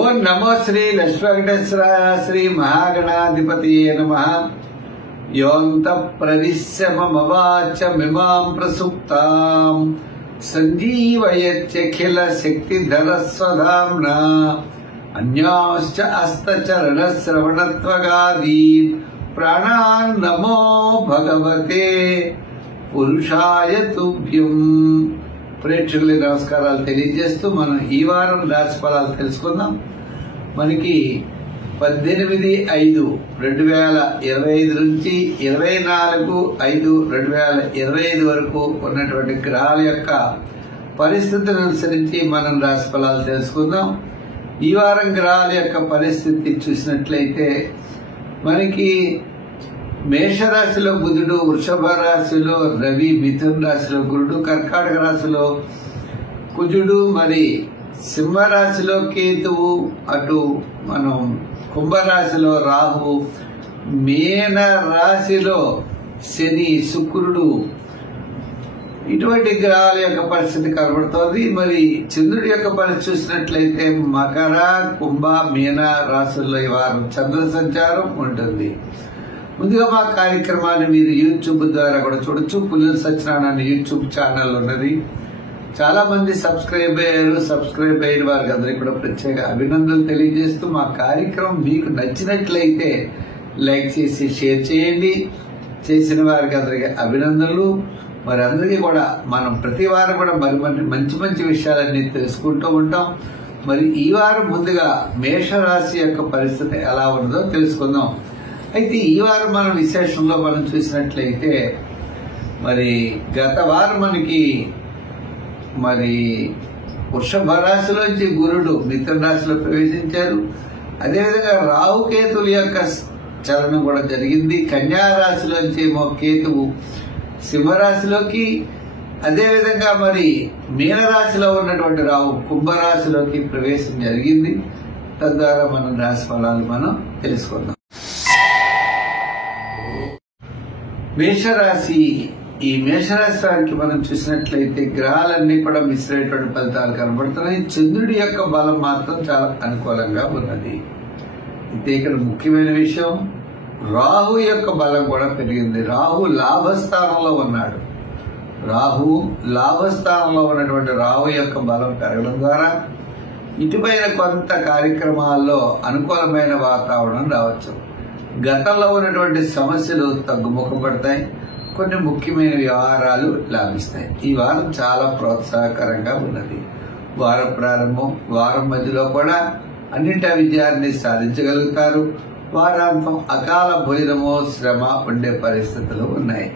ఓం నమో శ్రీ లక్ష్మీ వెంకటేశ్వరాయ శ్రీ మహాగణాధిపతియే నమః. యోంత ప్రవిశ్య మమ వాచమిమాం ప్రసుప్తాం సంజీవయత్యఖిల శక్తిధర స్వధామ్నా అన్యాశ్చ హస్తచరణ శ్రవణత్వగాదీన్ ప్రాణాన్ నమో భగవతే పురుషాయ తుభ్యం. ప్రేక్షకులకి నమస్కారాలు తెలియజేస్తూ మనం ఈ వారం రాశి ఫలాలు తెలుసుకుందాం. మనకి 18/5/2025 నుంచి 24/5/2025 వరకు ఉన్నటువంటి గ్రహాల యొక్క పరిస్థితిని అనుసరించి మనం రాశి ఫలాలు తెలుసుకుందాం. ఈ వారం గ్రహాల యొక్క పరిస్థితి చూసినట్లయితే మనకి మేషరాశిలో బుధుడు, వృషభ రాశిలో రవి, మిథున రాశిలో గురుడు, కర్కాటక రాశిలో కుజుడు, మరి సింహరాశిలో కేతువు, అటు మనం కుంభరాశిలో రాహువు, మీన రాశిలో శని, శుక్రుడు, ఇటువంటి గ్రహాల యొక్క పరిస్థితి కనబడుతోంది. మరి చంద్రుడి యొక్క పరిస్థితి చూసినట్లయితే మకర, కుంభ, మీన రాశుల్లో ఈ వారం చంద్ర సంచారం ఉంటుంది. ముందుగా మా కార్యక్రమాన్ని మీరు యూట్యూబ్ ద్వారా కూడా చూడొచ్చు. పుల్లల సత్యనారాయణ యూట్యూబ్ ఛానల్ ఉన్నది. చాలా మంది సబ్స్క్రైబ్ అయ్యారు. సబ్స్క్రైబ్ అయిన వారికి అందరికీ కూడా ప్రత్యేక అభినందనలు తెలియజేస్తూ మా కార్యక్రమం మీకు నచ్చినట్లయితే లైక్ చేసి షేర్ చేయండి. చేసిన వారికి అందరికీ అభినందనలు. మరి అందరికీ కూడా మనం ప్రతి వారం కూడా మరి మంచి మంచి విషయాలన్నీ తెలుసుకుంటూ ఉంటాం. మరి ఈ వారం ముందుగా మేషరాశి యొక్క పరిస్థితి ఎలా ఉన్నదో తెలుసుకుందాం. అయితే ఈ వారం మనం విశేషంలో మనం చూసినట్లయితే మరి గత వారం మనకి మరి వృషభ రాశిలోంచి గురుడు మిథున రాశిలో ప్రవేశించారు. అదేవిధంగా రాహుకేతువుల యొక్క చలనం కూడా జరిగింది. కన్యా రాశిలోంచి ఏమో కేతువు సింహరాశిలోకి, అదేవిధంగా మరి మీనరాశిలో ఉన్నటువంటి రాహు కుంభరాశిలోకి ప్రవేశం జరిగింది. తద్వారా మనం రాశి ఫలాలు మనం తెలుసుకుందాం. మేషరాశి, ఈ మేషరాశి వారికి మనం చూసినట్లయితే గ్రహాలన్నీ కూడా మిశ్రమైనటువంటి ఫలితాలు కనబడుతున్నాయి. చంద్రుడి యొక్క బలం మాత్రం చాలా అనుకూలంగా ఉన్నది. అయితే ఇక్కడ ముఖ్యమైన విషయం, రాహు యొక్క బలం కూడా పెరిగింది. రాహు లాభస్థానంలో ఉన్నాడు. రాహు లాభస్థానంలో ఉన్నటువంటి రాహు యొక్క బలం పెరగడం ద్వారా ఇటుపైన కొంత కార్యక్రమాల్లో అనుకూలమైన వాతావరణం రావచ్చు. గతంలో ఉన్నటువంటి సమస్యలు తగ్గుముఖం పడతాయి. కొన్ని ముఖ్యమైన వ్యవహారాలు లాభిస్తాయి. ఈ వారం చాలా ప్రోత్సాహకరంగా ఉన్నది. వారం ప్రారంభం, వారం మధ్యలో కూడా అన్నింటి విజయాన్ని సాధించగలుగుతారు. వారాంతం అకాల భోజనమో శ్రమ ఉండే పరిస్థితులు ఉన్నాయి.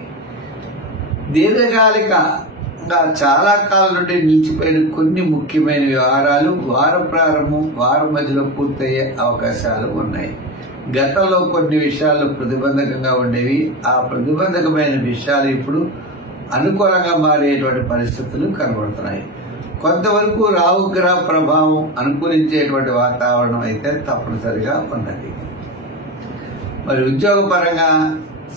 దీర్ఘకాలికంగా చాలా కాలం నుండి నిలిచిపోయిన కొన్ని ముఖ్యమైన వ్యవహారాలు వారం ప్రారంభం, వారం మధ్యలో పూర్తయ్యే అవకాశాలు ఉన్నాయి. గతంలో కొన్ని విషయాలు ప్రతిబంధకంగా ఉండేవి. ఆ ప్రతిబంధకమైన విషయాలు ఇప్పుడు అనుకూలంగా మారేటువంటి పరిస్థితులు కనబడుతున్నాయి. కొంతవరకు రాహుగ్రహ ప్రభావం అనుకూలించేటువంటి వాతావరణం అయితే తప్పనిసరిగా ఉన్నది. మరి ఉద్యోగపరంగా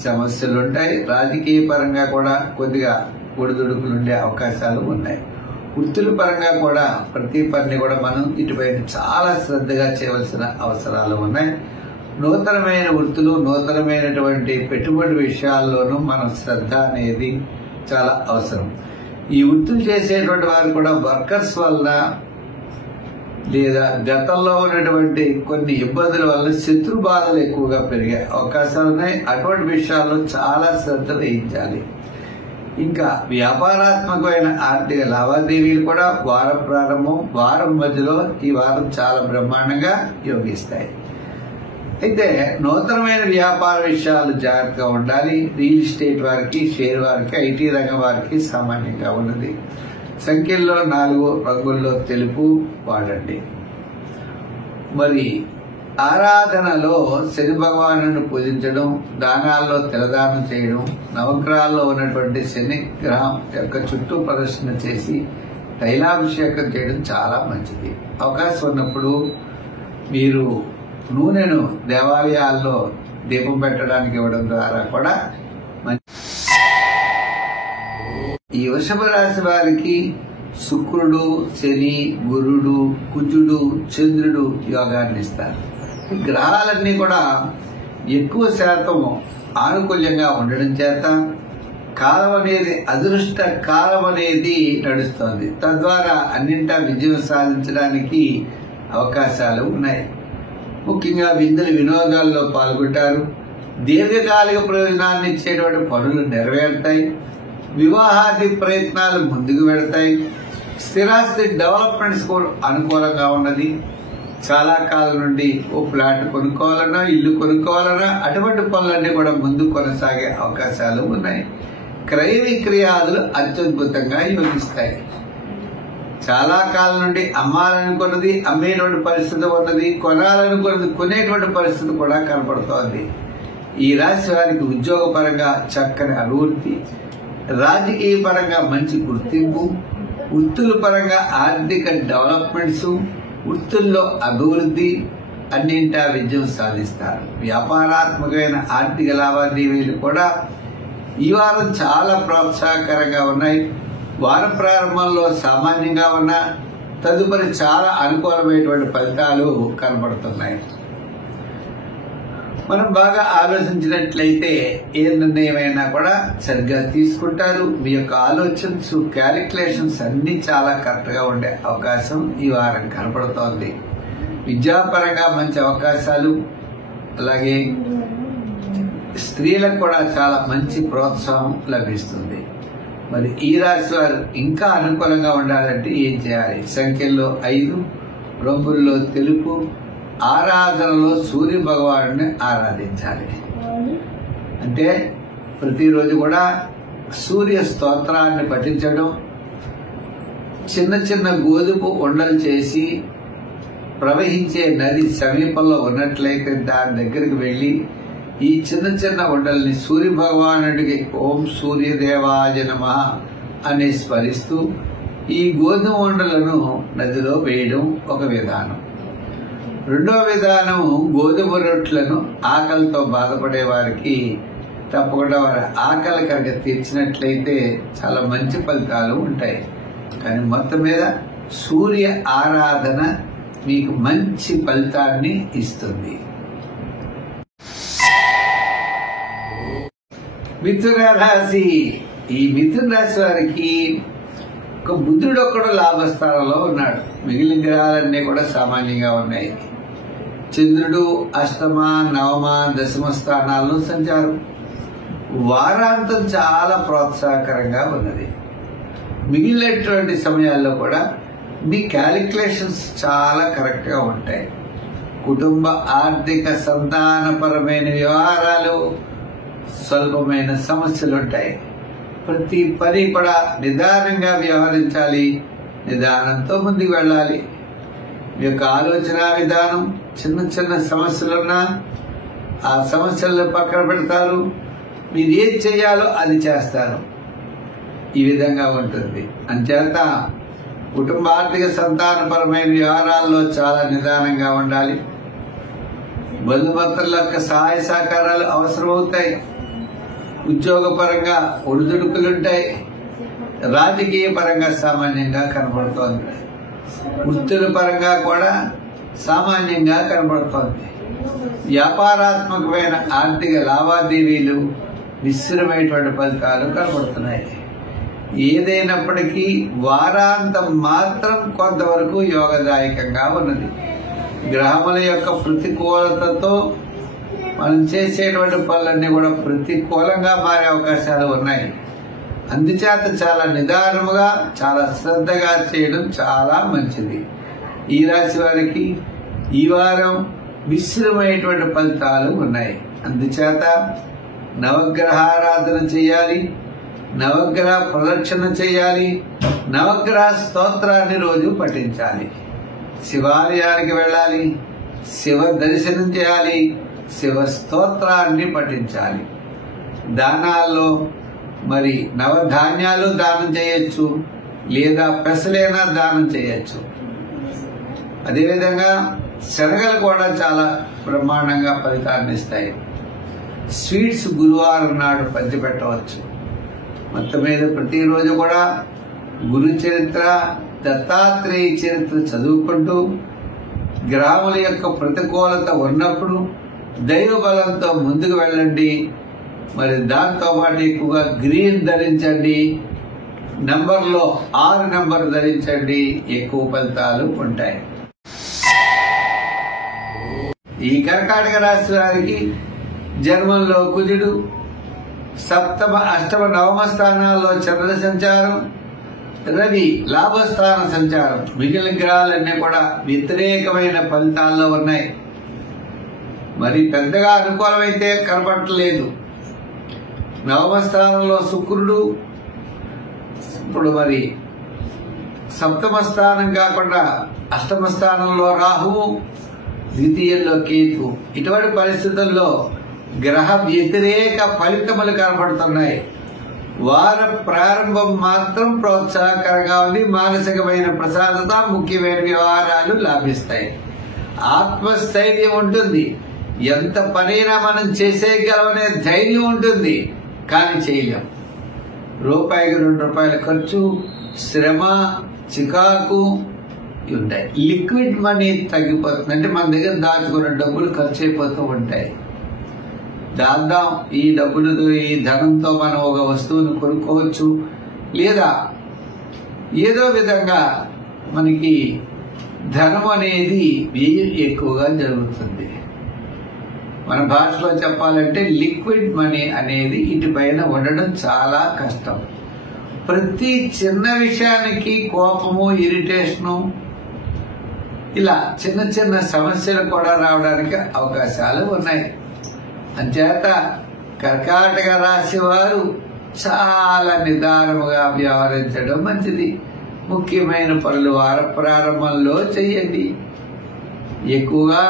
సమస్యలు ఉంటాయి. రాజకీయ పరంగా కూడా కొద్దిగా ఒడిదుడుకులు ఉండే అవకాశాలు ఉన్నాయి. వృత్తుల పరంగా కూడా ప్రతి పని కూడా మనం ఇటుపైన చాలా శ్రద్ధగా చేయవలసిన అవసరాలు ఉన్నాయి. నూతనమైన వృత్తులు, నూతనమైనటువంటి పెట్టుబడి విషయాల్లోనూ మనం శ్రద్ధ అనేది చాలా అవసరం. ఈ వృత్తులు చేసేటువంటి వారు కూడా వర్కర్స్ వల్ల లేదా గతంలో ఉన్నటువంటి కొన్ని ఇబ్బందుల వల్ల శత్రు బాధలు ఎక్కువగా పెరిగే అవకాశాలు ఉన్నాయి. అటువంటి విషయాల్లో చాలా శ్రద్ధ వహించాలి. ఇంకా వ్యాపారాత్మకమైన ఆర్థిక లావాదేవీలు కూడా వారం ప్రారంభం, వారం మధ్యలో ఈ వారం చాలా బ్రహ్మాండంగా యోగిస్తాయి. అయితే నూతనమైన వ్యాపార విషయాలు జాగ్రత్తగా ఉండాలి. రియల్ ఎస్టేట్ వారికి, షేర్ వారికి, ఐటీ రంగం వారికి సామాన్యంగా ఉన్నది. సంఖ్యల్లో 4 రంగుల్లో తెలుపు వాడండి. మరి ఆరాధనలో శని భగవాను పూజించడం, దానాల్లో తిలదానం చేయడం, నవగ్రహాల్లో ఉన్నటువంటి శని గ్రహం యొక్క చుట్టూ ప్రదర్శన చేసి తైలాభిషేకం చేయడం చాలా మంచిది. అవకాశం ఉన్నప్పుడు మీరు నూనెను దేవాలయాల్లో దీపం పెట్టడానికి ఇవ్వడం ద్వారా కూడా మంచి. ఈ వృషభ రాశి వారికి శుక్రుడు, శని, గురుడు, కుజుడు, చంద్రుడు యోగాన్ని ఇస్తారు. ఈ గ్రహాలన్నీ కూడా ఎక్కువ శాతం ఆనుకూల్యంగా ఉండడం చేత కాలం అనేది అదృష్ట కాలం అనేది నడుస్తోంది. తద్వారా అన్నింటా విజయం సాధించడానికి అవకాశాలు ఉన్నాయి. ముఖ్యంగా విందులు వినోదాల్లో పాల్గొంటారు. దీర్ఘకాలిక ప్రయోజనాన్ని ఇచ్చేటువంటి పనులు నెరవేరుతాయి. వివాహాది ప్రయత్నాలు ముందుకు వెళతాయి. స్థిరాస్తి డెవలప్మెంట్స్ కూడా అనుకూలంగా ఉన్నది. చాలా కాలం నుండి ఓ ఫ్లాట్ కొనుక్కోవాలన్నా, ఇల్లు కొనుక్కోవాలన్నా అటువంటి పనులన్నీ కూడా ముందు కొనసాగే అవకాశాలు ఉన్నాయి. క్రయ విక్రయాదులు అత్యద్భుతంగా యోగిస్తాయి. చాలా కాలం నుండి అమ్మాలనుకున్నది అమ్మేటువంటి పరిస్థితి ఉన్నది, కొనాలనుకున్నది కొనేటువంటి పరిస్థితి కూడా కనపడుతోంది. ఈ రాశి వారికి ఉద్యోగపరంగా చక్కని అభివృద్ధి, రాజకీయ పరంగా మంచి గుర్తింపు, వృత్తుల పరంగా ఆర్థిక డెవలప్మెంట్స్, వృత్తుల్లో అభివృద్ధి, అన్నింటా విజయం సాధిస్తారు. వ్యాపారాత్మకమైన ఆర్థిక లావాదేవీలు కూడా ఈ వారం చాలా ప్రోత్సాహకరంగా ఉన్నాయి. వార ప్రారంభంలో సామాన్యంగా ఉన్న తదుపరి చాలా అనుకూలమైనటువంటి ఫలితాలు కనబడుతున్నాయి. మనం బాగా ఆలోచించినట్లయితే ఏ నిర్ణయమైనా కూడా సరిగ్గా తీసుకుంటారు. మీ యొక్క ఆలోచనస్, క్యాలిక్యులేషన్స్ అన్ని చాలా కరెక్ట్ గా ఉండే అవకాశం ఈ వారం కనపడుతోంది. విద్యాపరంగా మంచి అవకాశాలు, అలాగే స్త్రీలకు కూడా చాలా మంచి ప్రోత్సాహం లభిస్తుంది. మరి ఈ రాశి వారు ఇంకా అనుకూలంగా ఉండాలంటే ఏం చేయాలి? సంఖ్యల్లో 5, రంగుల్లో తెలుపు, ఆరాధనలో సూర్య భగవానుడిని ఆరాధించాలి. అంటే ప్రతిరోజు కూడా సూర్య స్తోత్రాన్ని పఠించడం, చిన్న చిన్న గోధుమ ఉండలు చేసి ప్రవహించే నది సమీపంలో ఉన్నట్లయితే దాని దగ్గరికి వెళ్లి ఈ చిన్న చిన్న ఉండల్ని సూర్య భగవానుడికి ఓం సూర్యదేవాయ నమః అని స్మరిస్తూ ఈ గోధుమ ఉండలను నదిలో వేయడం ఒక విధానం. రెండో విధానం, గోధుమ రొట్టెలను ఆకలితో బాధపడే వారికి తప్పకుండా వారి ఆకలి కనుక తీర్చినట్లయితే చాలా మంచి ఫలితాలు ఉంటాయి. కానీ మొత్తం మీద సూర్య ఆరాధన మీకు మంచి ఫలితాన్ని ఇస్తుంది. మిథున రాశి. ఈ మిథున రాశి వారికి ఒక బుధుడు ఒక్కడు లాభస్థానంలో ఉన్నాడు. మిగిలిన గ్రహాలన్నీ కూడా సామాన్యంగా ఉన్నాయి. చంద్రుడు అష్టమ, నవమ, దశమ స్థానాల్లో సంచారం. వారాంతం చాలా ప్రోత్సాహకరంగా ఉన్నది. మిగిలినటువంటి సమయాల్లో కూడా మీ క్యాలిక్యులేషన్స్ చాలా కరెక్ట్ గా ఉంటాయి. కుటుంబ ఆర్థిక సంతానపరమైన వ్యవహారాలు, స్వల్పమైన సమస్యలు ఉంటాయి. ప్రతి పని కూడా నిదానంగా వ్యవహరించాలి, నిదానంతో ముందుకు వెళ్ళాలి. మీ యొక్క ఆలోచన విధానం, చిన్న చిన్న సమస్యలున్నా ఆ సమస్యలను పక్కన పెడతారు. మీరు ఏం చేయాలో అది చేస్తారు. ఈ విధంగా ఉంటుంది. అంచేత కుటుంబ ఆర్థిక సంతానపరమైన వ్యవహారాల్లో చాలా నిదానంగా ఉండాలి. బంధుమిత్రుల యొక్క సహాయ సహకారాలు అవసరమవుతాయి. ఉద్యోగపరంగా ఒడిదుడుకులుంటాయి. రాజకీయ పరంగా సామాన్యంగా కనబడుతోంది. వృత్తుల పరంగా కూడా సామాన్యంగా కనబడుతోంది. వ్యాపారాత్మకమైన ఆర్థిక లావాదేవీలు మిశ్రమైనటువంటి ఫలితాలు కనబడుతున్నాయి. ఏదైనప్పటికీ వారాంతం మాత్రం కొంతవరకు యోగదాయకంగా ఉన్నది. గ్రహముల యొక్క ప్రతికూలతతో మనం చేసేటువంటి పనులన్నీ కూడా ప్రతికూలంగా మారే అవకాశాలు ఉన్నాయి. అందుచేత చాలా నిదానముగా, చాలా శ్రద్ధగా చేయడం చాలా మంచిది. ఈ రాశి వారికి ఈ వారం మిశ్రమైనటువంటి ఫలితాలు ఉన్నాయి. అందుచేత నవగ్రహారాధన చేయాలి, నవగ్రహ ప్రదక్షిణ చేయాలి, నవగ్రహ స్తోత్రాన్ని రోజు పఠించాలి, శివాలయానికి వెళ్ళాలి, శివ దర్శనం చేయాలి, శివ స్తోత్రాన్ని పఠించాలి. దానాల్లో మరి నవధాన్యాలు దానం చేయొచ్చు, లేదా పెసలైనా దానం చేయొచ్చు. అదేవిధంగా శనగలు కూడా చాలా బ్రహ్మాండంగా ఫలితాన్ని ఇస్తాయి. స్వీట్స్ గురువారం నాడు పంచిపెట్టవచ్చు. మొత్తం మీద ప్రతిరోజు కూడా గురు చరిత్ర, దత్తాత్రేయ చరిత్ర చదువుకుంటూ గ్రహముల యొక్క ప్రతికూలత ఉన్నప్పుడు దైవ బలంతో ముందుకు వెళ్ళండి. మరి దాంతో పాటు ఎక్కువగా గ్రీన్ ధరించండి, నంబర్లో 6 నంబర్ ధరించండి, ఎక్కువ ఫలితాలు ఉంటాయి. ఈ కర్కాటక రాశి వారికి జన్మంలో కుజుడు, సప్తమ, అష్టమ, నవమ స్థానాల్లో చంద్ర సంచారం, రవి లాభస్థాన సంచారం, మిగిలిన గ్రహాలన్నీ కూడా వ్యతిరేకమైన ఫలితాల్లో ఉన్నాయి. మరి పెద్దగా అనుకూలమైతే కనపడలేదు. నవమ స్థానంలో శుక్రుడు, ఇప్పుడు మరి సప్తమ స్థానం కాకుండా అష్టమ స్థానంలో రాహువు, ద్వితీయంలో కేతు. ఇటువంటి పరిస్థితుల్లో గ్రహ వ్యతిరేక ఫలితములు కనబడుతున్నాయి. వార ప్రారంభం మాత్రం ప్రోత్సాహకరంగా ఉంది. మానసికమైన ప్రశాంతత, ముఖ్యమైన వ్యవహారాలు లాభిస్తాయి. ఆత్మస్థైర్యం ఉంటుంది. ఎంత పనైనా మనం చేసేయగలమనే ధైర్యం ఉంటుంది, కానీ చేయలేం. రూపాయికి 2 రూపాయల ఖర్చు, శ్రమ, చికాకు ఉంటాయి. లిక్విడ్ మనీ తగ్గిపోతుంది. అంటే మన దగ్గర దాచుకున్న డబ్బులు ఖర్చు అయిపోతూ ఉంటాయి. దాదాం ఈ డబ్బులతో, ఈ ధనంతో మనం ఒక వస్తువును కొనుక్కోవచ్చు, లేదా ఏదో విధంగా మనకి ధనం అనేది వ్యయం ఎక్కువగా జరుగుతుంది. మన భాషలో చెప్పాలంటే లిక్విడ్ మనీ అనేది ఇటుపైన ఉండడం చాలా కష్టం. ప్రతి చిన్న విషయానికి కోపము, ఇరిటేషను, ఇలా చిన్న చిన్న సమస్యలు కూడా రావడానికి అవకాశాలు ఉన్నాయి. అంచేత కర్కాటక రాశి వారు చాలా నిదానముగా వ్యవహరించడం మంచిది. ముఖ్యమైన పనులు వార ప్రారంభంలో చెయ్యండి. ఎక్కువగా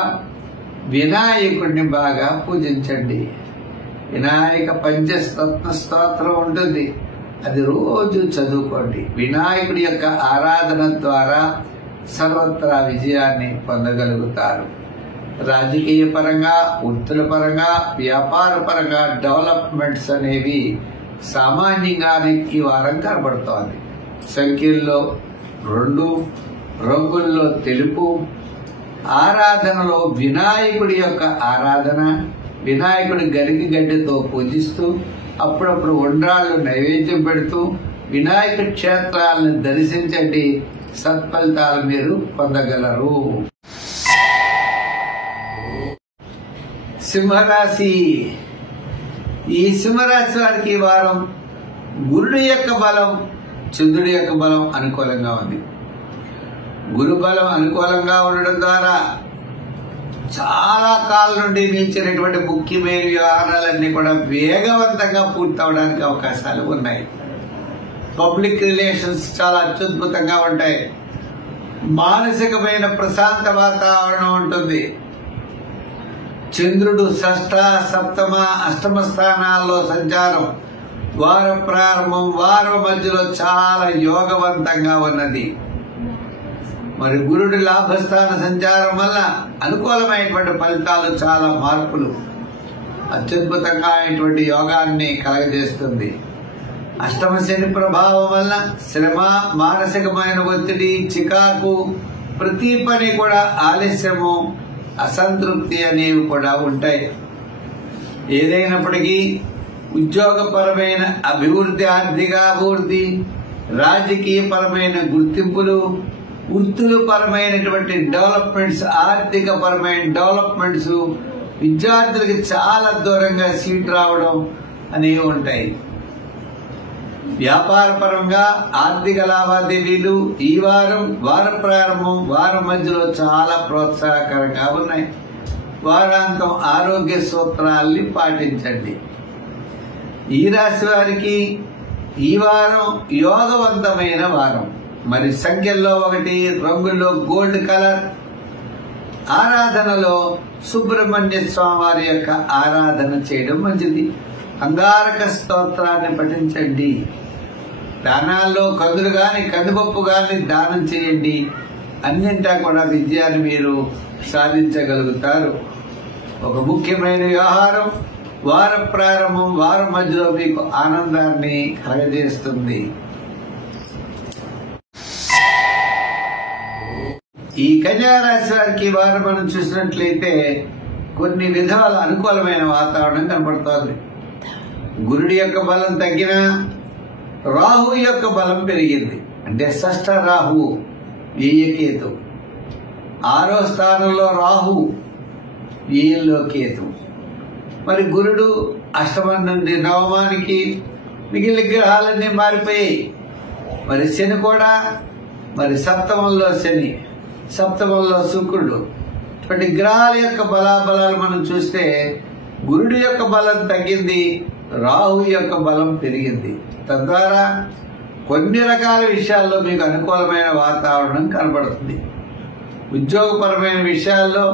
వినాయకుడిని బాగా పూజించండి. వినాయక పంచరత్న స్తోత్రం ఉంటుంది, అది రోజు చదువుకోండి. వినాయకుడి యొక్క ఆరాధన ద్వారా సర్వత్రా విజయాన్ని పొందగలుగుతారు. రాజకీయ పరంగా, వృత్తుల పరంగా, వ్యాపార పరంగా డెవలప్మెంట్స్ అనేవి సామాన్యంగానే ఈ వారం కనబడుతోంది. సంఖ్యల్లో 2, రంగుల్లో తెలుపు, ఆరాధనలో వినాయకుడి యొక్క ఆరాధన, వినాయకుడి గరికి గడ్డితో పూజిస్తూ అప్పుడప్పుడు ఉండ్రాళ్లు నైవేద్యం పెడుతూ వినాయక క్షేత్రాలను దర్శించండి. సత్ఫలితాలు మీరు పొందగలరు. సింహరాశి. ఈ సింహరాశి వారికి ఈ వారం గురుడి యొక్క బలం, చంద్రుడి యొక్క బలం అనుకూలంగా ఉంది. గురు బలం అనుకూలంగా ఉండడం ద్వారా చాలా కాలం నుండి నిలిచినటువంటి ముఖ్యమైన వ్యవహారాలన్నీ కూడా వేగవంతంగా పూర్తవడానికి అవకాశాలు ఉన్నాయి. పబ్లిక్ రిలేషన్స్ చాలా అత్యద్భుతంగా ఉంటాయి. మానసికమైన ప్రశాంత వాతావరణం ఉంటుంది. చంద్రుడు షష్ఠ, సప్తమ, అష్టమ స్థానాల్లో సంచారం, వార ప్రారంభం, వారం మధ్యలో చాలా యోగవంతంగా ఉన్నది. మరి గురుడి లాభస్థాన సంచారం వల్ల అనుకూలమైనటువంటి ఫలితాలు, చాలా మార్పులు, అత్యద్భుతంగా అయినటువంటి యోగాన్ని కలగజేస్తుంది. అష్టమ శని ప్రభావం వల్ల శ్రమ, మానసికమైన ఒత్తిడి, చికాకు, ప్రతి పని కూడా ఆలస్యము, అసంతృప్తి అనేవి కూడా ఉంటాయి. ఏదైనప్పటికీ ఉద్యోగపరమైన అభివృద్ధి, ఆర్థిక అభివృద్ధి, రాజకీయపరమైన గుర్తింపులు, వృత్తుల పరమైనటువంటి డెవలప్మెంట్స్, ఆర్థిక పరమైన డెవలప్మెంట్స్, విద్యార్థులకి చాలా దూరంగా సీట్ రావడం అనేవి ఉంటాయి. వ్యాపార పరంగా ఆర్థిక లావాదేవీలు ఈ వారం, వార ప్రారంభం, వారం మధ్యలో చాలా ప్రోత్సాహకరంగా ఉన్నాయి. వారాంతం ఆరోగ్య సూత్రాల్ని పాటించండి. ఈ రాశి వారికి ఈ వారం యోగవంతమైన వారం. మరి సంఖ్యల్లో 1, రంగుల్లో గోల్డ్ కలర్. ఆరాధనలో సుబ్రహ్మణ్య స్వామి వారి యొక్క ఆరాధన చేయడం మంచిది. అంగారక స్తోత్రాన్ని పఠించండి. దానాల్లో కందులు గాని, కందిపప్పు గాని దానం చేయండి. అన్నింటా కూడా విజయాన్ని మీరు సాధించగలుగుతారు. ఒక ముఖ్యమైన వ్యవహారం వార ప్రారంభం, వారం మధ్యలో మీకు ఆనందాన్ని కలగజేస్తుంది. ఈ కన్యా రాశి వారికి ఈ వారం మనం చూసినట్లయితే కొన్ని విధాల అనుకూలమైన వాతావరణం కనపడుతోంది. గురుడి యొక్క బలం తగ్గినా రాహు యొక్క బలం పెరిగింది. అంటే షష్ఠ రాహు, వ్యయకేతు. 6వ స్థానంలో రాహు, వ్యయంలో కేతు. మరి గురుడు అష్టమం నుండి నవమానికి, మిగిలిన గ్రహాలన్నీ మారిపోయాయి. మరి శని కూడా మరి సప్తమంలో శని, సప్తమంలో శుక్రుడు. ఇటువంటి గ్రహాల యొక్క బలాబలాలు మనం చూస్తే గురుడి యొక్క బలం తగ్గింది, రాహు యొక్క బలం పెరిగింది. తద్వారా కొన్ని రకాల విషయాల్లో మీకు అనుకూలమైన వాతావరణం కనబడుతుంది. ఉద్యోగపరమైన విషయాల్లో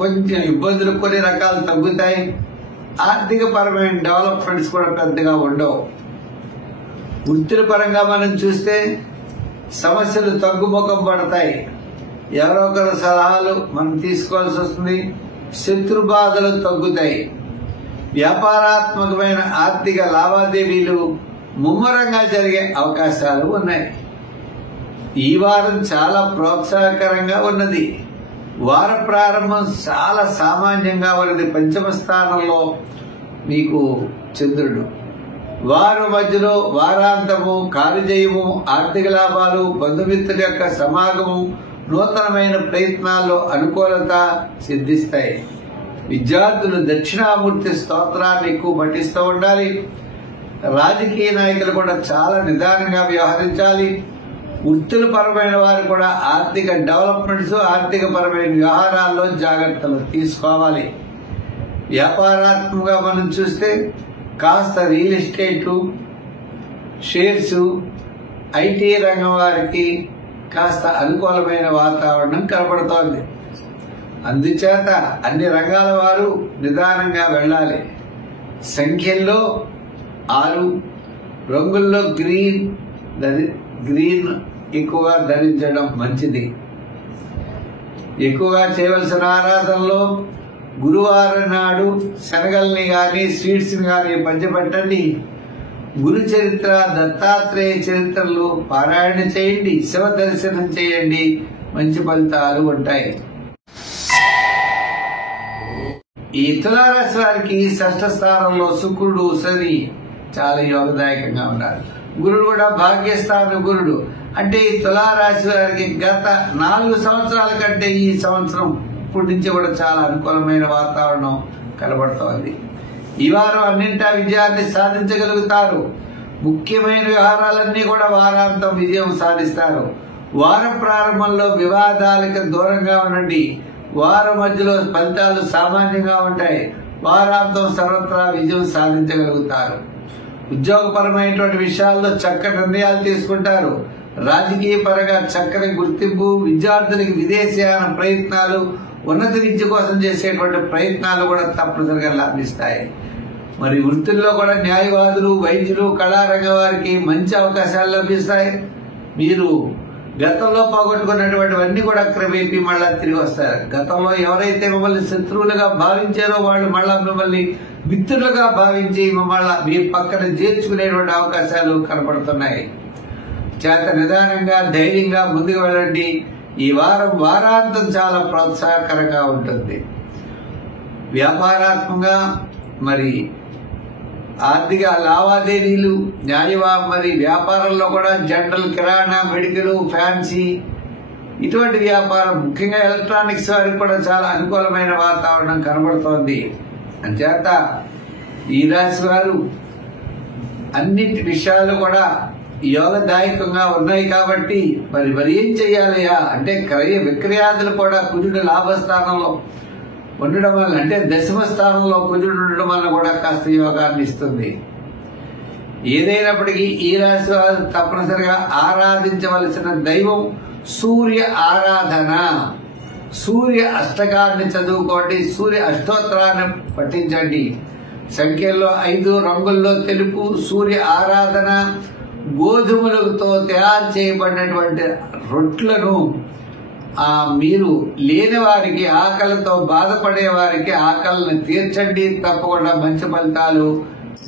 కొంచెం ఇబ్బందులు కొన్ని రకాలు తగ్గుతాయి. ఆర్థిక పరమైన డెవలప్మెంట్స్ కూడా పెద్దగా ఉండవు. వృత్తుల పరంగా మనం చూస్తే సమస్యలు తగ్గుముఖం పడతాయి. ఎవరో ఒకరు సలహాలు మనం తీసుకోవాల్సి వస్తుంది. శత్రు బాధలు తగ్గుతాయి. వ్యాపారాత్మకమైన ఆర్థిక లావాదేవీలు ముమ్మరంగా జరిగే అవకాశాలు ఉన్నాయి. ఈ వారం చాలా ప్రోత్సాహకరంగా ఉన్నది. వార ప్రారంభం చాలా సామాన్యంగా ఉన్నది. పంచమ స్థానంలో మీకు చంద్రుడు. వారం మధ్యలో వారాంతము, కార్యజయము, ఆర్థిక లాభాలు, బంధుమిత్రుల యొక్క సమాగము, నూతనమైన ప్రయత్నాల్లో అనుకూలత సిద్ధిస్తాయి. విద్యార్థులు దక్షిణామూర్తి స్తోత్రాన్ని ఎక్కువ పఠిస్తూ ఉండాలి. రాజకీయ నాయకులు కూడా చాలా నిదానంగా వ్యవహరించాలి. వృత్తుల పరమైన వారు కూడా ఆర్థిక డెవలప్మెంట్స్, ఆర్థిక పరమైన వ్యవహారాల్లో జాగ్రత్తలు తీసుకోవాలి. వ్యాపారాత్మకంగా మనం చూస్తే కాస్త రియల్ ఎస్టేటు, షేర్స్, ఐటీ రంగం వారికి కాస్త అనుకూలమైన వాతావరణం కనబడుతోంది. అందుచేత అన్ని రంగాల వారు నిదానంగా వెళ్ళాలి. సంఖ్యల్లో 6, రంగుల్లో గ్రీన్ ఎక్కువగా ధరించడం మంచిది. ఎక్కువగా చేయవలసిన ఆరాధనలో గురువారం నాడు శనగల్ని గాని, సీడ్స్ ని గాని పంచిపెట్టండి. గురు చరిత్ర, దత్తాత్రేయ చరిత్రలు పారాయణ చేయండి. శివ దర్శనం చేయండి. మంచి ఫలితాలు ఉంటాయి. ఈ తులారాశి వారికి షష్ఠ స్థానంలో శుక్రుడు, శని చాలా యోగదాయకంగా ఉన్నారు. గురుడు కూడా భాగ్యస్థాన గురుడు. అంటే ఈ తులారాశి వారికి గత 4 సంవత్సరాల కంటే ఈ సంవత్సరం ఇప్పటి నుంచి కూడా చాలా అనుకూలమైన వాతావరణం కనబడుతోంది. ఈ వారం అన్నింటా విజయాన్ని సాధించగలుగుతారు. ముఖ్యమైన వ్యవహారాలన్నీ కూడా వారాంతం విజయం సాధిస్తారు. వారం ప్రారంభంలో వివాదాలకు దూరంగా ఉండండి. వారం మధ్యలో ఫలితాలు సామాన్యంగా ఉంటాయి. వారాంతం సర్వత్రా విజయం సాధించగలుగుతారు. ఉద్యోగపరమైనటువంటి విషయాల్లో చక్కటి నిర్ణయాలు తీసుకుంటారు. రాజకీయ పరంగా చక్కని గుర్తింపు, విద్యార్థులకి విదేశీయాన ప్రయత్నాలు, ఉన్నత విద్య కోసం చేసేటువంటి ప్రయత్నాలు కూడా తప్పనిసరిగా లాభిస్తాయి. మరి వృత్తుల్లో కూడా న్యాయవాదులు, వైద్యులు, కళారంగ వారికి మంచి అవకాశాలు లభిస్తాయి. మీరు గతంలో పోగొట్టుకున్నటువంటివన్నీ కూడా క్రమేపీ మళ్ళా తిరిగి వస్తారు. గతంలో ఎవరైతే మిమ్మల్ని శత్రువులుగా భావించారో వాళ్ళు మళ్ళా మిమ్మల్ని మిత్రులుగా భావించి మళ్ళా మీ పక్కన చేర్చుకునేటువంటి అవకాశాలు కనపడుతున్నాయి. చేత నిదానంగా, ధైర్యంగా ముందుకు వెళ్ళండి. ఈ వారాంతం చాలా ప్రోత్సాహకరంగా ఉంటుంది. వ్యాపారాత్మకంగా మరి ఆర్థిక లావాదేవీలు, మరి వ్యాపారంలో కూడా జనరల్, కిరాణా, మెడికల్, ఫ్యాన్సీ ఇటువంటి వ్యాపారం, ముఖ్యంగా ఎలక్ట్రానిక్స్ వారికి కూడా చాలా అనుకూలమైన వాతావరణం కనబడుతోంది. అంచేత ఈ రాశి వారు అన్నిటి విషయాలు కూడా యోగదాయకంగా ఉన్నాయి. కాబట్టి మరి ఏం చెయ్యాలయ్యా అంటే క్రయ విక్రయాదులు కూడా కుజుడు లాభస్థానంలో ఉండడం వల్ల, అంటే దశమ స్థానంలో కుజుడు ఉండడం వల్ల కూడా కాస్త యోగాన్ని ఇస్తుంది. ఏదైనప్పటికీ ఈ రాశి వారు తప్పనిసరిగా ఆరాధించవలసిన దైవం సూర్య ఆరాధన. సూర్య అష్టకాన్ని చదువుకోండి. సూర్య అష్టోత్తరాన్ని పఠించండి. సంఖ్యల్లో 5, రంగుల్లో తెలుపు. సూర్య ఆరాధన. గోధుమలతో తయారు చేయబడినటువంటి రొట్లను మీరు లేని వారికి, ఆకలితో బాధపడే వారికి ఆకలిని తీర్చండి. తప్పకుండా మంచి ఫలితాలు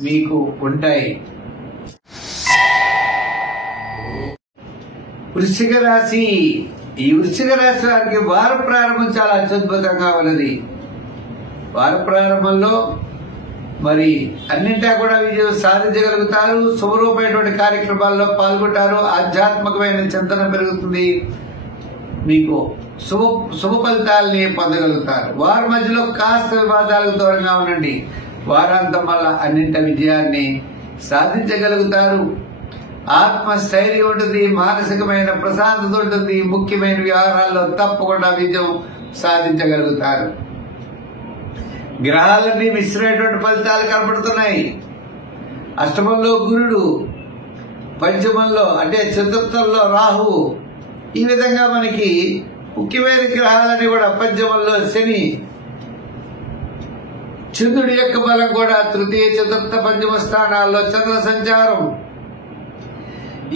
మీకు ఉంటాయి. వృశ్చిక రాశి ఈ వృశ్చిక రాశి వారికి వార ప్రారంభం చాలా అత్యద్భుతంగా ఉన్నది. వార ప్రారంభంలో మరి అన్నింటా కూడా విజయం సాధించగలుగుతారు. శుభరూపమైనటువంటి కార్యక్రమాల్లో పాల్గొంటారు. ఆధ్యాత్మికమైన చింతన పెరుగుతుంది. మీకు శుభ ఫలితాలని పొందగలుగుతారు. వారి మధ్యలో కాస్త వివాదాలకు దూరంగా ఉండండి. వారాంతం వల్ల అన్నింట విజయాన్ని సాధించగలుగుతారు. ఆత్మస్థైర్యం ఉంటుంది. మానసికమైన ప్రశాంతత ఉంటుంది. ముఖ్యమైన వ్యవహారాల్లో తప్పకుండా విజయం సాధించగలుగుతారు. గ్రహాలన్నీ మిశ్రమైనటువంటి ఫలితాలు కనబడుతున్నాయి. అష్టమంలో గురుడు, పంచమంలో అంటే చతుర్థంలో రాహువు, ఈ విధంగా మనకి ముఖ్యమైన గ్రహాలని కూడా పంచమంలో శని, చంద్రుడి యొక్క బలం కూడా తృతీయ చతుర్థ పంచమ స్థానాల్లో చంద్ర సంచారం,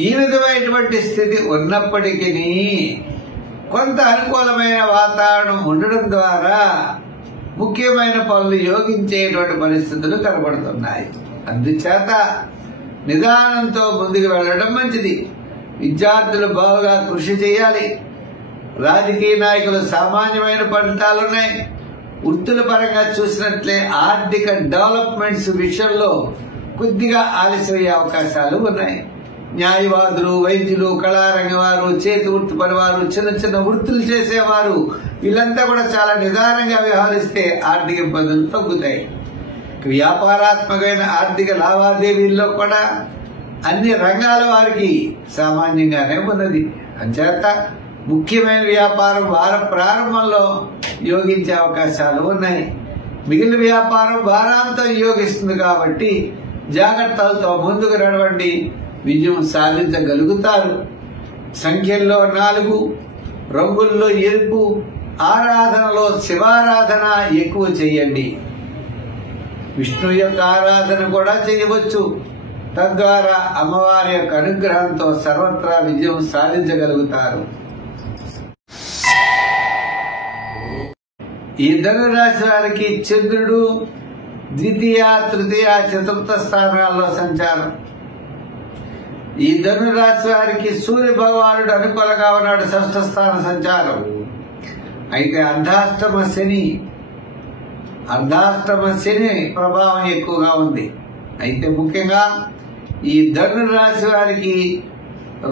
ఈ విధమైనటువంటి స్థితి ఉన్నప్పటికీ కొంత అనుకూలమైన వాతావరణం ఉండడం ద్వారా ముఖ్యమైన పనులు యోగించేటువంటి పరిస్థితులు కనబడుతున్నాయి. అందుచేత నిదానంతో ముందుకు వెళ్ళడం మంచిది. విద్యార్థులు బాగా కృషి చేయాలి. రాజకీయ నాయకులు సామాన్యమైన ఫలితాలున్నాయి. వృత్తుల పరంగా చూసినట్లే ఆర్థిక డెవలప్మెంట్స్ విషయంలో కొద్దిగా ఆలస్యమయ్యే అవకాశాలు ఉన్నాయి. న్యాయవాదులు, వైద్యులు, కళారంగ వారు, చేతి వృత్తి పనివారు, చిన్న చిన్న వృత్తులు చేసేవారు, వీళ్ళంతా కూడా చాలా నిదానంగా వ్యవహరిస్తే ఆర్థిక ఇబ్బందులు తగ్గుతాయి. వ్యాపారాత్మకమైన ఆర్థిక లావాదేవీల్లో కూడా అన్ని రంగాల వారికి సామాన్యంగానే ఉన్నది. అంచేత ముఖ్యమైన వ్యాపారం వార ప్రారంభంలో యోగించే అవకాశాలు ఉన్నాయి. మిగిలిన వ్యాపారం వారాంతం యోగిస్తుంది కాబట్టి జాగ్రత్తలతో ముందుకు నడవండి. విజయం సాధించగలుగుతారు. సంఖ్యల్లో 4, రంగుల్లో ఎరుపు, ఆరాధనలో శివారాధన ఎక్కువ చేయండి. విష్ణు యొక్క ఆరాధన కూడా చేయవచ్చు. తద్వారా అమ్మవారి యొక్క అనుగ్రహంతో సర్వత్రా విజయం సాధించగలుగుతారు. ఈ ధనురాశి వారికి చంద్రుడు ద్వితీయ, తృతీయ, చతుర్థ స్థానాల్లో సంచారం. ఈ ధనురాశి వారికి సూర్య భగవానుడు అనుకూలంగా ఉన్నాడు, షష్ఠ స్థాన సంచారం. అయితే అర్ధాష్టమ శని ప్రభావం ఎక్కువగా ఉంది. అయితే ముఖ్యంగా ఈ ధనురాశి వారికి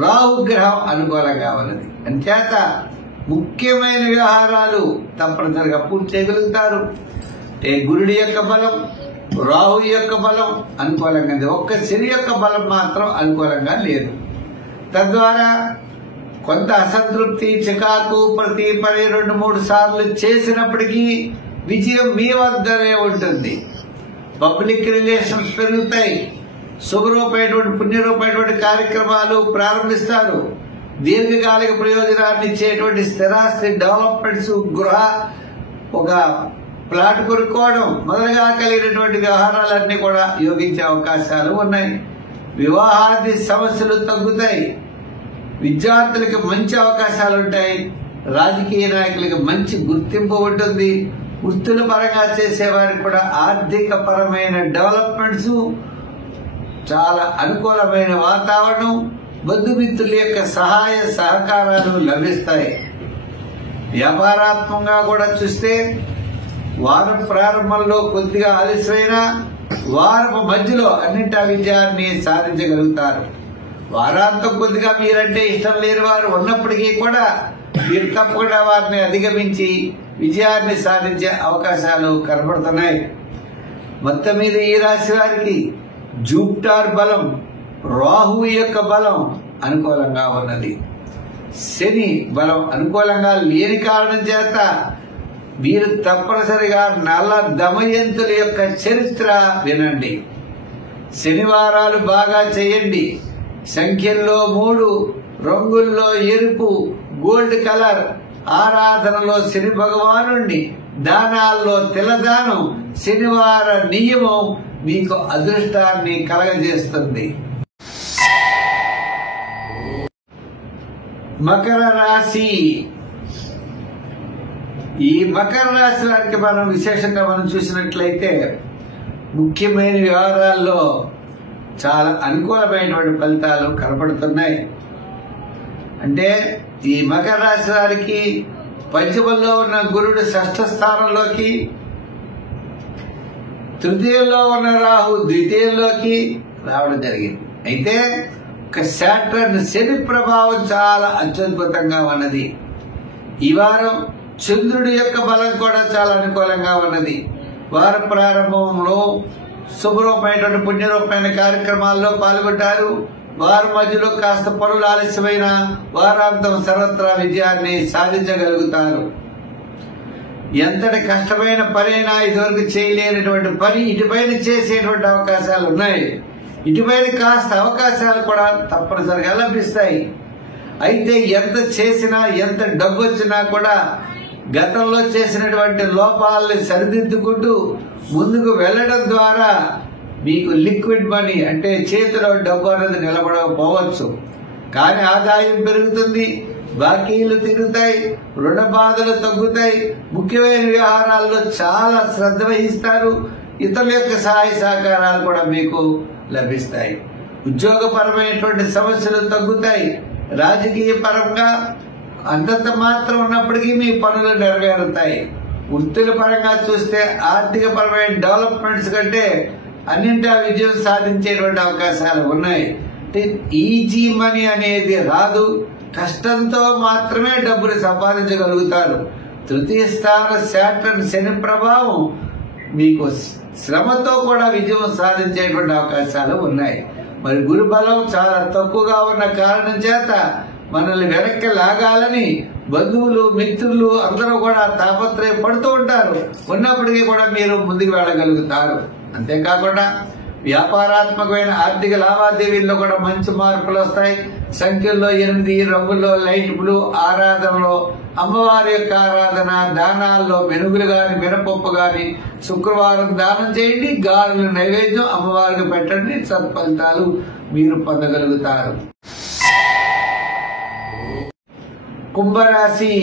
రాహుగ్రహం అనుకూలంగా ఉన్నది. అంచేత ముఖ్యమైన వ్యవహారాలు తప్పనిసరిగా పూర్తి చేయగలుగుతారు. గురుడి యొక్క బలం, రాహు యొక్క బలం అనుకూలంగా ఉంది. ఒక్క శని యొక్క బలం మాత్రం అనుకూలంగా లేదు. తద్వారా కొంత అసంతృప్తి, చికాకు ప్రతి పని 2-3 సార్లు చేసినప్పటికీ విజయం మీ వద్దనే ఉంటుంది. పబ్లిక్ రిలేషన్స్ పెరుగుతాయి. శుభరూపమైనటువంటి పుణ్యరూపమైనటువంటి కార్యక్రమాలు ప్రారంభిస్తారు. దీర్ఘకాలిక ప్రయోజనాన్ని ఇచ్చేటువంటి స్థిరాస్తి డెవలప్మెంట్స్, గృహ, ఒక ప్లాట్ కొనుక్కోవడం మొదలుగా కలిగినటువంటి వ్యవహారాలన్నీ కూడా యోగించే అవకాశాలు ఉన్నాయి. వివాహాది సమస్యలు తగ్గుతాయి. విద్యార్థులకి మంచి అవకాశాలు ఉంటాయి. రాజకీయ నాయకులకి మంచి గుర్తింపు ఉంటుంది. వృత్తుల పరంగా చేసేవారికి కూడా ఆర్థిక పరమైన డెవలప్మెంట్స్, చాలా అనుకూలమైన వాతావరణం, బంధుమిత్రుల యొక్క సహాయ సహకారాలు లభిస్తాయి. వ్యాపారాత్మకంగా కూడా చూస్తే వారం ప్రారంభంలో కొద్దిగా ఆలస్యమైన వారపు మధ్యలో అన్నింటా విజయాన్ని సాధించగలుగుతారు. వారాంతం కొద్దిగా మీరంటే ఇష్టం లేని వారు ఉన్నప్పటికీ కూడా మీరు తప్పకుండా వారిని అధిగమించి విజయాన్ని సాధించే అవకాశాలు కనబడుతున్నాయి. మొత్తం మీద ఈ రాశి వారికి జూపిటర్ బలం, రాహువు యొక్క బలం అనుకూలంగా ఉన్నది. శని బలం అనుకూలంగా లేని కారణం చేత మీరు తప్పనిసరిగా నల్ల దమయంతుల యొక్క చరిత్ర వినండి. శనివారాలు బాగా చేయండి. సంఖ్యల్లో 3, రంగుల్లో ఎరుపు, గోల్డ్ కలర్, ఆరాధనలో శని భగవానుణ్ణి, దానాల్లో తిలదానం, శనివార నియమం మీకు అదృష్టాన్ని కలగజేస్తుంది. మకర రాశి. ఈ మకర రాశి వారికి మనం విశేషంగా చూసినట్లయితే ముఖ్యమైన వ్యవహారాల్లో చాలా అనుకూలమైనటువంటి ఫలితాలు కనపడుతున్నాయి. అంటే ఈ మకర రాశి వారికి పంచమంలో ఉన్న గురుడు షష్ఠ స్థానంలోకి, తృతీయంలో ఉన్న రాహు ద్వితీయంలోకి రావడం జరిగింది. అయితే ఒక శాటర్న్ శని ప్రభావం చాలా అత్యద్భుతంగా ఉన్నది. ఈ వారం చంద్రుడి యొక్క బలం కూడా చాలా అనుకూలంగా ఉన్నది. వార ప్రారంభంలో శుభరూపమైనటువంటి పుణ్యరూపమైన కార్యక్రమాల్లో పాల్గొంటారు. వారి మధ్యలో కాస్త పనులు ఆలస్యమైన వారాంతం సర్వత్రా విజయాన్ని సాధించగలుగుతారు. ఎంతటి కష్టమైన పనైనా ఇదివరకు చేయలేనటువంటి పని ఇటుపైన చేసేటువంటి అవకాశాలు ఉన్నాయి. ఇటుపైన కాస్త అవకాశాలు కూడా తప్పనిసరిగా లభిస్తాయి. అయితే ఎంత చేసినా, ఎంత డబ్బు వచ్చినా కూడా గతంలో చేసినటువంటి లోపాలని సరిదిద్దుకుంటూ ముందుకు వెళ్లడం ద్వారా మీకు లిక్విడ్ మనీ అంటే చేతిలో డబ్బు అనేది నిలబడకపోవచ్చు, కానీ ఆదాయం పెరుగుతుంది, బాకీలు తిరుగుతాయి, రుణ బాధలు తగ్గుతాయి, ముఖ్యమైన వ్యవహారాల్లో చాలా శ్రద్ధ వహిస్తారు. ఇతరుల యొక్క సహాయ సహకారాలు కూడా మీకు లభిస్తాయి. ఉద్యోగపరమైనటువంటి సమస్యలు తగ్గుతాయి. రాజకీయ పరంగా అంతంత మాత్రం ఉన్నప్పటికీ మీ పనులు నెరవేరుతాయి. వృత్తుల పరంగా చూస్తే ఆర్థిక పరమైన డెవలప్మెంట్స్ కంటే అన్నింటా విజయం సాధించేటువంటి అవకాశాలు ఉన్నాయి. ఈజీ మనీ అనేది రాదు, కష్టంతో మాత్రమే డబ్బులు సంపాదించగలుగుతారు. తృతీయ స్థాన శాటర్న్ శని ప్రభావం మీకు శ్రమతో కూడా విజయం సాధించేటువంటి అవకాశాలు ఉన్నాయి. మరి గురు బలం చాలా తక్కువగా ఉన్న కారణం చేత మనల్ని వెనక్కి లాగాలని బంధువులు, మిత్రులు అందరూ కూడా తాపత్రయపడుతూ ఉంటారు. ఉన్నప్పటికీ కూడా మీరు ముందుకు వెళ్ళగలుగుతారు. అంతేకాకుండా వ్యాపారాత్మకమైన ఆర్థిక లావాదేవీల్లో కూడా మంచి మార్పులు వస్తాయి. సంఖ్యల్లో 8, రంగుల్లో లైట్ బ్లూ, ఆరాధనలో అమ్మవారి యొక్క ఆరాధన, దానాల్లో మెనుగులు గాని, మినపప్పు గాని శుక్రవారం దానం చేయండి. గారెలు నైవేద్యం అమ్మవారికి పెట్టండి. సత్ఫలితాలు మీరు పొందగలుగుతారు. కుంభరాశి.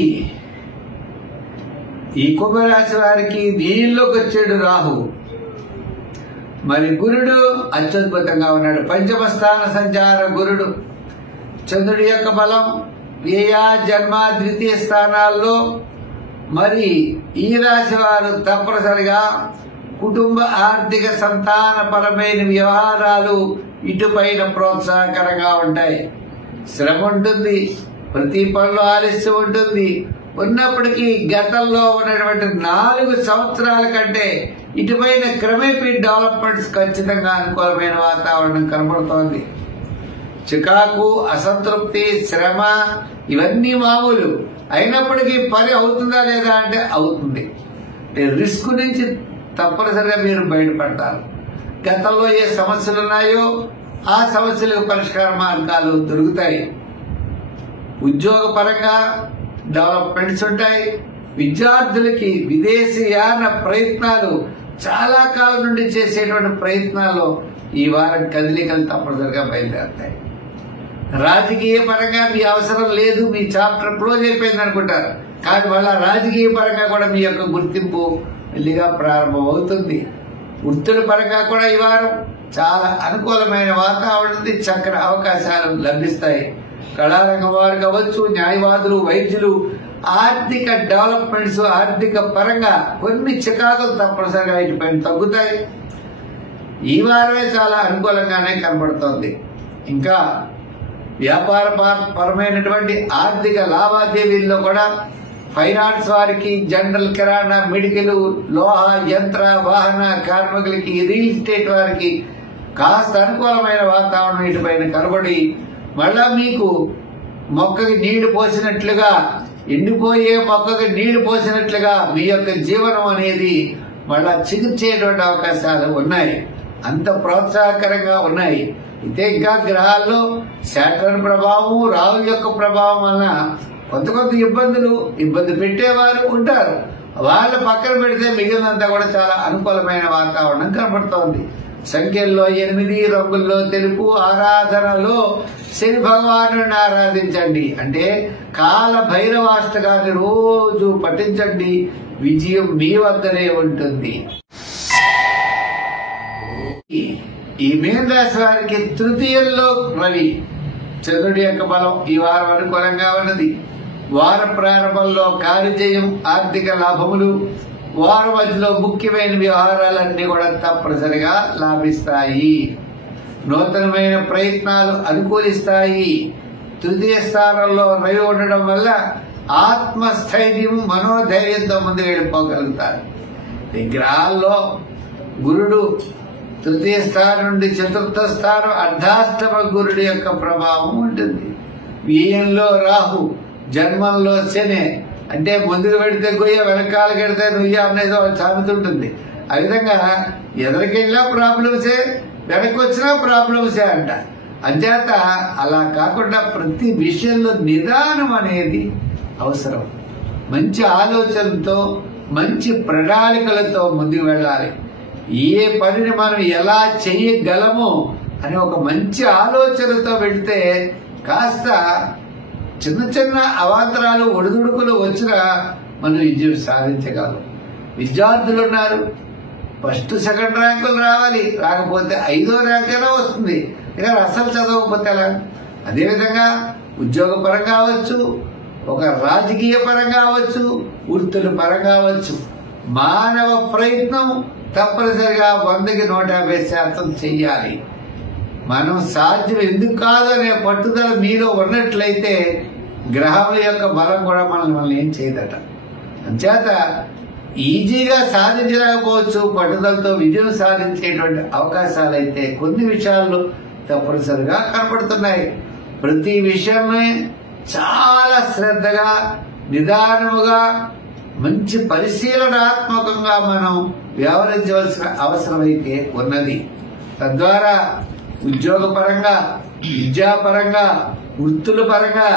ఈ కుంభరాశి వారికి దీనిలోకి వచ్చాడు రాహు. మరి గురుడు అత్యద్భుతంగా ఉన్నాడు. పంచమ స్థాన సంచార గురుడు. చంద్రుడి యొక్క బలం వ్యయ, జన్మ, ద్వితీయ స్థానాల్లో. మరి ఈ రాశి వారు తప్పనిసరిగా కుటుంబ ఆర్థిక సంతానపరమైన వ్యవహారాలు ఇటుపైన ప్రోత్సాహకరంగా ఉంటాయి. శ్రమ ఉంటుంది, ప్రతి పనిలో ఆలస్యం ఉంటుంది. ఉన్నప్పటికీ గతంలో ఉన్నటువంటి 4 సంవత్సరాల కంటే ఇటుపైన క్రమేపీ డెవలప్మెంట్స్ ఖచ్చితంగా అనుకూలమైన వాతావరణం కనబడుతోంది. చికాకు, అసంతృప్తి, శ్రమ ఇవన్నీ మామూలు. అయినప్పటికీ పని అవుతుందా లేదా అంటే అవుతుంది. రిస్క్ నుంచి తప్పనిసరిగా మీరు బయటపడతారు. గతంలో ఏ సమస్యలు ఉన్నాయో ఆ సమస్యలకు పరిష్కార మార్గాలు దొరుకుతాయి. ఉద్యోగ పరంగా డెవలప్మెంట్స్ ఉంటాయి. విద్యార్థులకి విదేశీయాన ప్రయత్నాలు, చాలా కాలం నుండి చేసేటువంటి ప్రయత్నాలు ఈ వారం కదలికలు తప్పనిసరిగా బయలుదేరుతాయి. రాజకీయ పరంగా మీ అవసరం లేదు, మీ చాప్టర్ క్లోజ్ అయిపోయింది అనుకుంటారు, కానీ వాళ్ళ రాజకీయ పరంగా కూడా మీ యొక్క గుర్తింపు మెల్లిగా ప్రారంభమవుతుంది. వృత్తుల పరంగా కూడా ఈ వారం చాలా అనుకూలమైన వాతావరణం ఉంది. చక్కని అవకాశాలు లభిస్తాయి. కళారంగం వారు కావచ్చు, న్యాయవాదులు, వైద్యులు, ఆర్థిక డెవలప్మెంట్స్, ఆర్థిక పరంగా కొన్ని చికాకులు తప్పనిసరిగా ఇటుపైన తగ్గుతాయి. ఈ వారమే చాలా అనుకూలంగానే కనబడుతోంది. ఇంకా వ్యాపార పరమైనటువంటి ఆర్థిక లావాదేవీల్లో కూడా ఫైనాన్స్ వారికి, జనరల్, కిరాణా, మెడికల్, లోహ, యంత్ర, వాహన కార్మికులకి, రియల్ ఎస్టేట్ వారికి కాస్త అనుకూలమైన వాతావరణం ఇటుపైన కనబడి మళ్ళా మీకు మొక్కకి నీళ్లు పోసినట్లుగా, ఎండిపోయే మొక్కకి నీళ్లు పోసినట్లుగా మీ యొక్క జీవనం అనేది మళ్ళా చిగుర్చేటువంటి అవకాశాలు ఉన్నాయి. అంత ప్రోత్సాహకరంగా ఉన్నాయి. అయితే ఇంకా గ్రహాల్లో శాటర్న్ ప్రభావం, రాహు యొక్క ప్రభావం వలన కొంత ఇబ్బంది పెట్టేవారు ఉంటారు. వాళ్ళ పక్కన పెడితే మిగిలినంతా కూడా చాలా అనుకూలమైన వాతావరణం కనబడుతోంది. సంఖ్యల్లో 8, రంగుల్లో తెలుపు, ఆరాధనలో శని భగవాను ఆరాధించండి. అంటే కాల భైరవాష్టకాన్ని రోజు పఠించండి. విజయం మీ వద్దనే ఉంటుంది. ఈ మీన రాశి వారికి తృతీయంలో రవి, చంద్రుడి యొక్క బలం ఈ వారం అనుకూలంగా ఉన్నది. వార ప్రారంభంలో కార్యజయం, ఆర్థిక లాభములు, వార మధ్యలో ముఖ్యమైన వ్యవహారాలన్నీ కూడా తప్పనిసరిగా లాభిస్తాయి. నూతనమైన ప్రయత్నాలు అనుకూలిస్తాయి. తృతీయ స్థానంలో రవి ఉండడం వల్ల ఆత్మస్థైర్యం, మనోధైర్యంతో ముందుకు వెళ్ళిపోగలుగుతారు. ఈ గ్రహాల్లో గురుడు తృతీయ స్థానం నుండి చతుర్థ స్థానం, అర్ధాష్టమ గురుడి యొక్క ప్రభావం ఉంటుంది. వ్యయంలో రాహు, జన్మంలో శని. అంటే ముందుకు పెడితే గొయ్య, వెనకాల పెడితే నుయ్య అనేది ఒక సామెత ఉంటుంది. ఆ విధంగా ఎదరికెళ్ళినా ప్రాబ్లమ్సే, వెనక్కి వచ్చినా ప్రాబ్లమ్సే అంట. అంచేత అలా కాకుండా ప్రతి విషయంలో నిదానం అనేది అవసరం. మంచి ఆలోచనతో, మంచి ప్రణాళికలతో ముందుకు వెళ్ళాలి. ఏ పనిని మనం ఎలా చెయ్యగలమో అని ఒక మంచి ఆలోచనతో వెళితే కాస్త చిన్న చిన్న అవాంతరాలు, ఒడిదుడుకులు వచ్చినా మనం విజయం సాధించగలం. విద్యార్థులు ఉన్నారు, ఫస్ట్ సెకండ్ ర్యాంకులు రావాలి, రాకపోతే 5వ ర్యాంక్ అయినా వస్తుంది. ఇక అసలు చదవకపోతే ఎలా? అదేవిధంగా ఉద్యోగ పరంగా అవచ్చు, ఒక రాజకీయ పరంగా అవచ్చు, వృత్తుల పరంగా అవచ్చు, మానవ ప్రయత్నం తప్పనిసరిగా 100కి 150% చెయ్యాలి. మనం సాధ్యం ఎందుకు కాదు అనే పట్టుదల మీలో ఉన్నట్లయితే గ్రహం యొక్క బలం కూడా మనల్ని ఏం చేయదట. అంచేత ఈజీగా సాధించలేకపోవచ్చు, పట్టుదలతో విజయం సాధించేటువంటి అవకాశాలు అయితే కొన్ని విషయాల్లో తప్పనిసరిగా కనపడుతున్నాయి. ప్రతి విషయమే చాలా శ్రద్ధగా, నిదానముగా, మంచి పరిశీలనాత్మకంగా మనం వ్యవహరించవలసిన అవసరం అయితే ఉన్నది. తద్వారా ఉద్యోగపరంగా, విద్యాపరంగా, వృత్తుల పరంగా,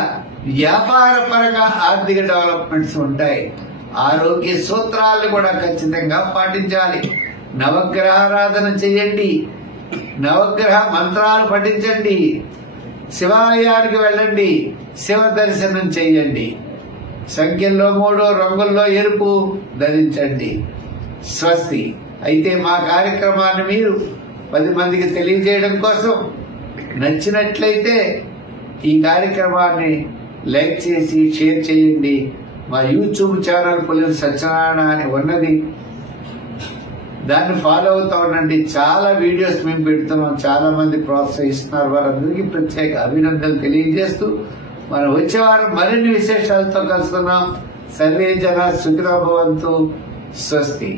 వ్యాపార పరంగా ఆర్థిక డెవలప్మెంట్స్ ఉంటాయి. ఆరోగ్య సూత్రాలను కూడా ఖచ్చితంగా పాటించాలి. నవగ్రహారాధన చేయండి, నవగ్రహ మంత్రాలు పఠించండి, శివాలయానికి వెళ్ళండి, శివ దర్శనం చేయండి, సంఖ్యల్లో 3, రంగుల్లో ఎరుపు ధరించండి. స్వస్తి. అయితే మా కార్యక్రమాన్ని మీరు 10 మందికి తెలియజేయడం కోసం నచ్చినట్లయితే ఈ కార్యక్రమాన్ని లైక్ చేసి షేర్ చేయండి. మా యూట్యూబ్ ఛానల్ పులిని సత్యనారాయణ అని ఉన్నది, దాన్ని ఫాలో అవుతా ఉండండి. చాలా వీడియోస్ మేము పెడుతున్నాం, చాలా మంది ప్రోత్సహిస్తున్నారు. వారందరికీ ప్రత్యేక అభినందనలు తెలియజేస్తూ మనం వచ్చే వారం మరిన్ని విశేషాలతో కలుసుకుందాం. సర్వే జన సుఖినో భవంతు. స్వస్తి.